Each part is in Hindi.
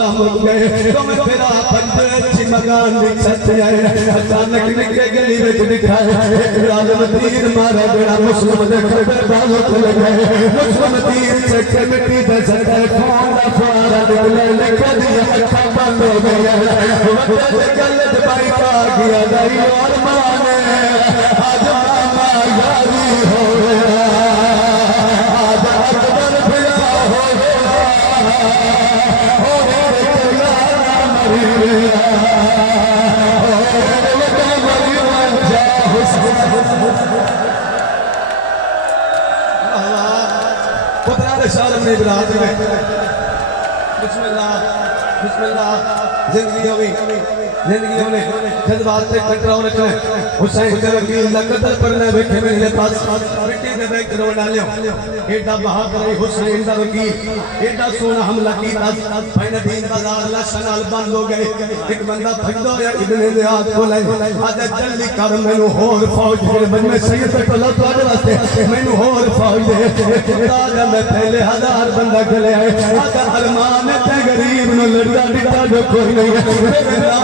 सलामत गए तुम फिरा बंदे चिमगान सच जाए अचानक निकले गली में दिखाए आलम तीर मारा जड़ा मुस्लिम दे खबर बालों को लगाए मुस्लिम तीर चक मिट्टी दे सदा कौन दा फुआरा निकले लिखा दिया अखा बंद हो गया वक्त गल दबाई का गया दाई और माने आज मामा यारी हो गया आज अकबर भैया हो गया हो गया मरिया में बिराज में बिस्मिल्लाह बिस्मिल्लाह जिंदगी होगी जिंदगी होने जज्बात से कंट्रोल रखना हुसैन के वकील लकदर पढ़ने बैठे मेरे पास मिट्टी दे बैठ रो डालियो एडा बहादुर हुसैन दा वकील एडा सोना हमला कीता भाई नदीन बाजार लाशन नाल बंद हो गए एक बंदा भजदा या इब्ने ज़ियाद को ले आज जल्दी कर मेनू होर फौज दे मैं सैयद पे अल्लाह तुम्हारे वास्ते मेनू होर फौज दे ताज मैं पहले 1000 बंदा चले आए अगर अरमान ते गरीब नु लड़दा दिता जो कोई नहीं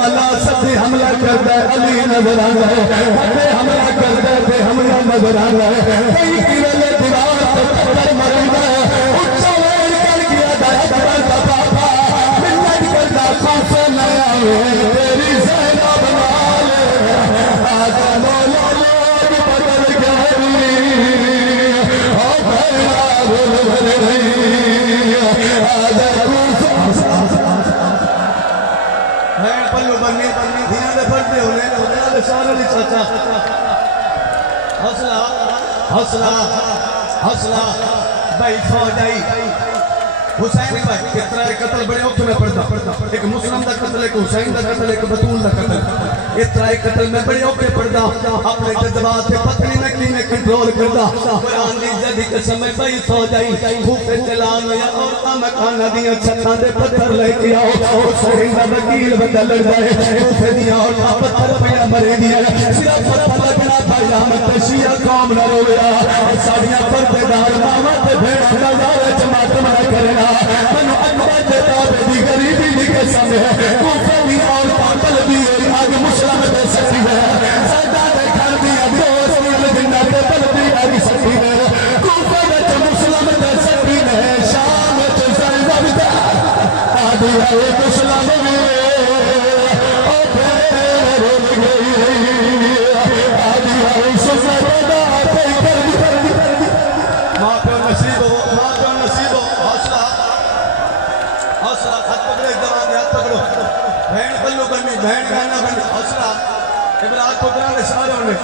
अल्लाह सबसे हमला करता है अली नजर आ रहा है हमला करता है हमला नजर आ रहा है कई किले दीवार पर पत्थर मरदा है उच्चा वेल कर गया दया का पापा मिन्नत करता खौफ न आवे तेरी ज़हरा बना ले आज मौला लोग बदल गए ओ भैया बोल रही आज हौसला हौसला हौसला भाई फौज आई हुसैन भाई कितना कत्ल बड़े औखे में पड़ता एक मुस्लिम का कत्ल एक हुसैन का कत्ल एक बतूल का कत्ल इतना कत्ल में बड़े औखे पड़ता अपने जज्बात से पत्नी में की में कंट्रोल करता कुरान दी जदी कसम भाई फौज आई खूफे चलान या और मकान दी छत्तां दे पत्थर लेके आओ हुसैन का वकील बंदा लड़दा है खूफे दी और पत्थर पिया मरे दी सिर्फ पत्थर लगना था या मत शिया कौम न रोया साडियां पर्देदार मावा ते भेड़ा नजारे जमात मना करना मनु अकबर दे ताबे दी गरीबी दी कसम है खूफे दी और पागल दी आग मुस्लिम दे सकी है सदा दे घर दी दोस्त जिंदा ते बलदी आगी सकी है खूफे विच मुस्लिम दे सकी है शाम च जलजल दा आदी है मुस्लिम वे ओ फेर रोल गई आदी है सुजदा दा ते कर मां पे नसीब हो हौसला हौसला हाथ पकड़ो एकदम आगे हाथ पकड़ो बहन बल्लू बननी बहन गाना बननी हौसला इब्राहिम पुत्रा ने सारे होने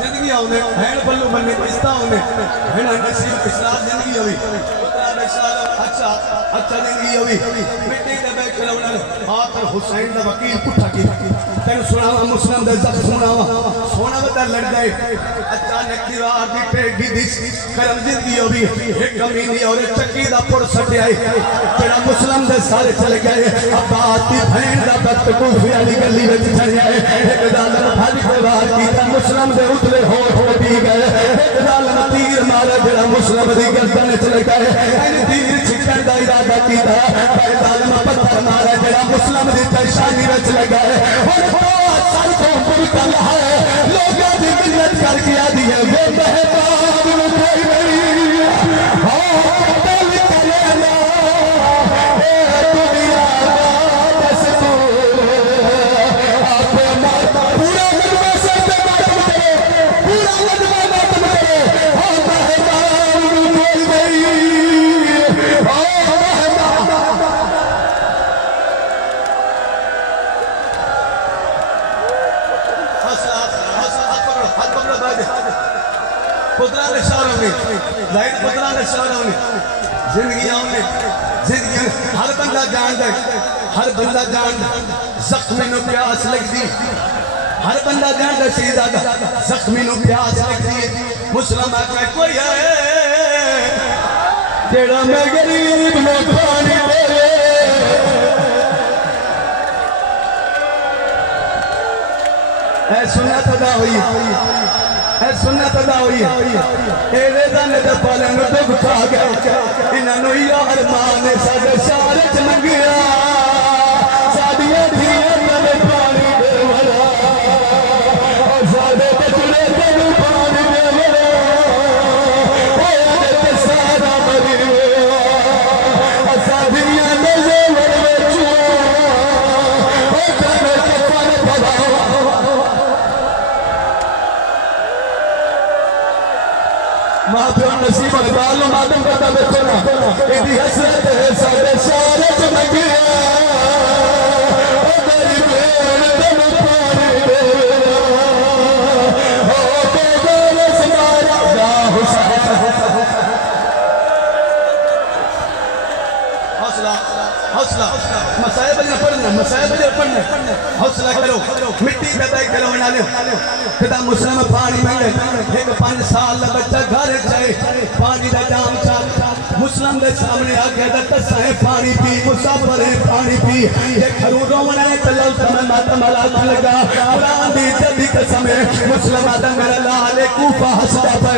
जिंदगी होने बहन बल्लू बननी पिस्ता होने बहन नसीब इस्लाम जिंदगी होगी पुत्रा ने सारे अच्छा अच्छा जिंदगी होगी मिट्टी दे बैठ खलोना आखिर हुसैन दा वकील पुठा की तेन सुनावा मुस्लिम दे जब सुनावा सोना बता लड़ गए अचानक दीवार दी टेढ़ी दी करम जिंदगी होगी एक कमीनी और चक्की दा पुर सटे आए तेरा मुस्लिम दे सारे चले गए अब्बास दी बहन दा बत कूफी वाली गली विच चले आए एक जालिम भज के वार कीता मुस्लिम दे उतले होठ पी गए एक जालिम तीर मारा जेड़ा मुस्लिम दी गर्दन चले गए इन तीर छिकण दा इरादा कीता पर जालिम पत्थर मारा जेड़ा मुस्लिम दी पेशानी विच लगाए सर को मुर्तल है लोगों की मिन्नत करके आदि है वे मेहमान कोई नहीं हो दिल करेला ए दुनिया बस तू आप मत पूरा लगवा से बात करे पूरा लगवा बात करे हो मेहमान कोई नहीं हो पुत्रा ने शारों में जाहिर पुत्रा ने शारों में जिंदगी हर बंदा जानदा जख्मी नु प्यास लगदी हर बंदा जानदा सीधा जख्मी नु प्यास लगदी मुस्लिम आके कोई है जेड़ा मैं गरीब नु पानी दे ऐ सुन्नत अदा हुई सुन्नत अदा हुई रेजा ने पालन दुख खा गया इन्होंने अरमान साडे सारे च मंगिया मां प्यो नसीब बाल मादम करता देखो ना एदी हसरत है साडे सारे चमके ओ गरीब तन पानी देना ओ बेगोर समारा या हुसैन हौसला हौसला मसाइब ने पढ़ना मसाइब ने पढ़ना हौसला करो मिट्टी कदाई करो बना लो कदा मुस्लिम पानी मंगे एक 5 साल का बच्चा घर जाए पानी का जाम चाल मुस्लिम के सामने आके दसा है पानी पी मुसाफिर है पानी पी ये खरू रोवना है तलल समय मातम अला लगा कुरान दी जदी कसम है मुस्लिम दंगर लाले कूफा हंसदा पे